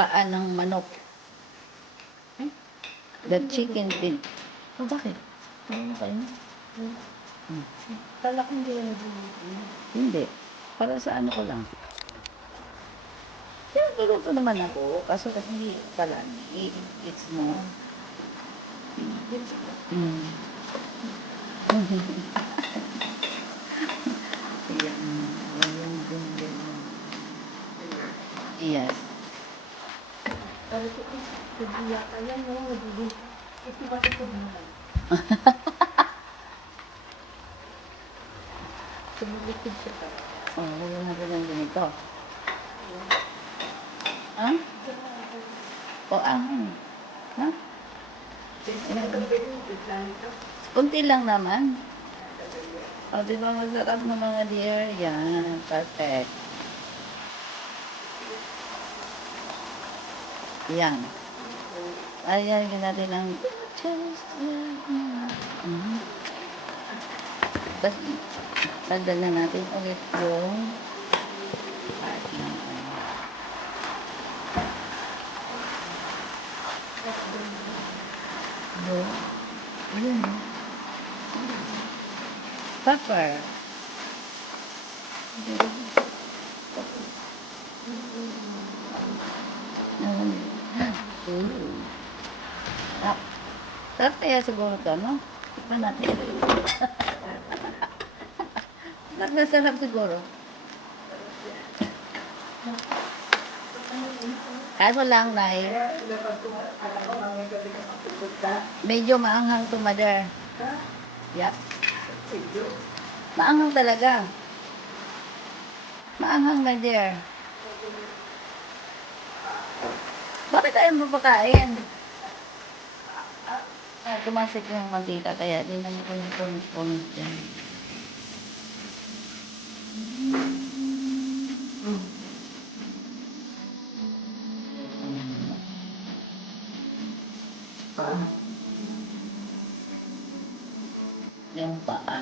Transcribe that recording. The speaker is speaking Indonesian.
Paa ng manok. The chicken feet. Oh, bakit? Ano pa yun? Kala ko hindi na Hindi. Para sa ano ko lang. Luluto naman ako. Kaso hindi pala. It's more. Mm. Yes. Sabi ko, hindi yata yan, no? Nagiging, ito matutog na lang. Tumilipid siya talaga. Oh, huwag natin ng ganito. Ha? O, ha? Kunti lang naman. O, di ba masarap ng mga dear? Yan, perfect. Yan. Ayan, natin ang just Tapos, tagdan na natin ulit yung part ng ano. No? Ayan, no? Pepper. Sarap kaya siguro to, no? Tikman natin. Sarap siguro. Kaso lang, Nay. Medyo maanghang to, Mother. Yep. Maanghang talaga. Maanghang na, dear. Bakit ayaw mo pakain? Tumasik yung mantika kaya di naman ko yung pumis dyan. Yung paa.